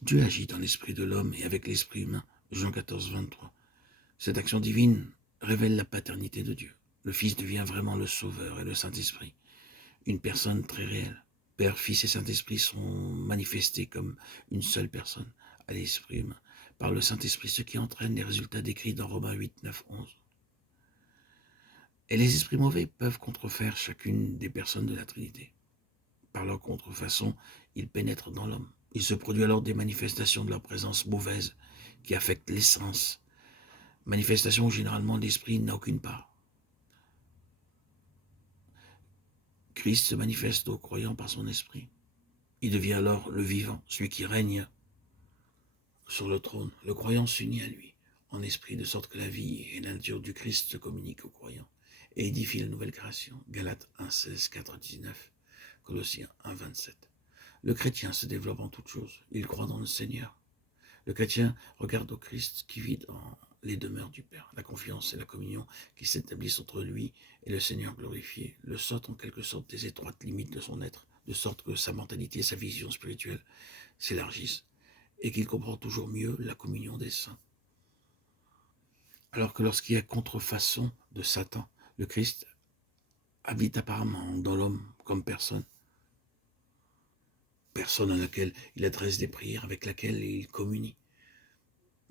Dieu agit dans l'esprit de l'homme et avec l'esprit humain. Jean 14, 23. Cette action divine révèle la paternité de Dieu. Le Fils devient vraiment le Sauveur et le Saint-Esprit, une personne très réelle. Père, Fils et Saint-Esprit sont manifestés comme une seule personne à l'esprit humain, par le Saint-Esprit, ce qui entraîne les résultats décrits dans Romains 8, 9, 11. Et les esprits mauvais peuvent contrefaire chacune des personnes de la Trinité. Par leur contrefaçon, ils pénètrent dans l'homme. Il se produit alors des manifestations de leur présence mauvaise qui affectent l'essence, manifestation où généralement l'esprit n'a aucune part. Christ se manifeste aux croyants par son esprit. Il devient alors le vivant, celui qui règne sur le trône. Le croyant s'unit à lui en esprit, de sorte que la vie et la nature du Christ se communiquent aux croyants et édifient la nouvelle création. Galates 1, 16, 4, 19, Colossiens 1, 27. Le chrétien se développe en toutes choses. Il croit dans le Seigneur. Le chrétien regarde au Christ qui vit dans les demeures du Père. La confiance et la communion qui s'établissent entre lui et le Seigneur glorifié le sortent en quelque sorte des étroites limites de son être, de sorte que sa mentalité et sa vision spirituelle s'élargissent et qu'il comprend toujours mieux la communion des saints. Alors que lorsqu'il y a contrefaçon de Satan, le Christ habite apparemment dans l'homme comme personne à laquelle il adresse des prières, avec laquelle il communie.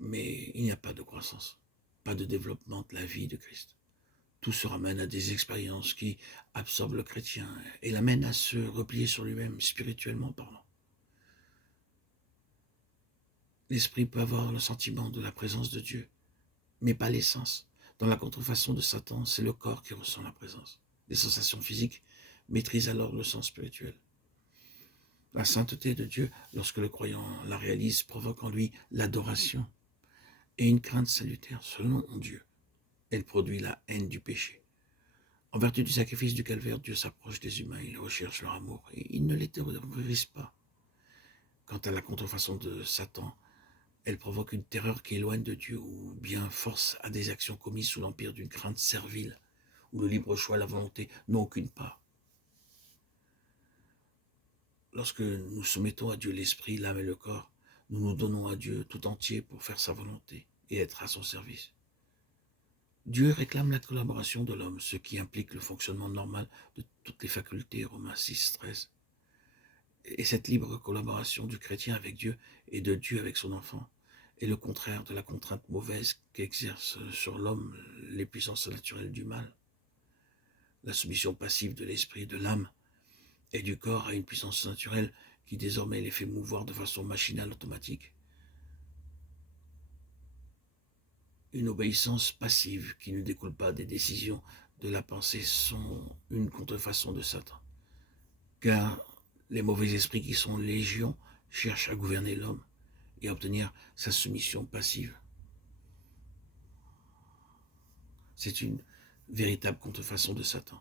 Mais il n'y a pas de croissance, pas de développement de la vie de Christ. Tout se ramène à des expériences qui absorbent le chrétien et l'amènent à se replier sur lui-même, spirituellement parlant. L'esprit peut avoir le sentiment de la présence de Dieu, mais pas l'essence. Dans la contrefaçon de Satan, c'est le corps qui ressent la présence. Les sensations physiques maîtrisent alors le sens spirituel. La sainteté de Dieu, lorsque le croyant la réalise, provoque en lui l'adoration et une crainte salutaire selon Dieu. Elle produit la haine du péché. En vertu du sacrifice du calvaire, Dieu s'approche des humains, il recherche leur amour et il ne les terrorise pas. Quant à la contrefaçon de Satan, elle provoque une terreur qui éloigne de Dieu ou bien force à des actions commises sous l'empire d'une crainte servile, où le libre choix et la volonté n'ont aucune part. Lorsque nous soumettons à Dieu l'esprit, l'âme et le corps, nous nous donnons à Dieu tout entier pour faire sa volonté et être à son service. Dieu réclame la collaboration de l'homme, ce qui implique le fonctionnement normal de toutes les facultés, Romains 6, 13. Et cette libre collaboration du chrétien avec Dieu et de Dieu avec son enfant est le contraire de la contrainte mauvaise qu'exercent sur l'homme les puissances naturelles du mal. La soumission passive de l'esprit, de l'âme et du corps à une puissance naturelle qui désormais les fait mouvoir de façon machinale, automatique. Une obéissance passive qui ne découle pas des décisions de la pensée sont une contrefaçon de Satan. Car les mauvais esprits qui sont légion cherchent à gouverner l'homme et à obtenir sa soumission passive. C'est une véritable contrefaçon de Satan.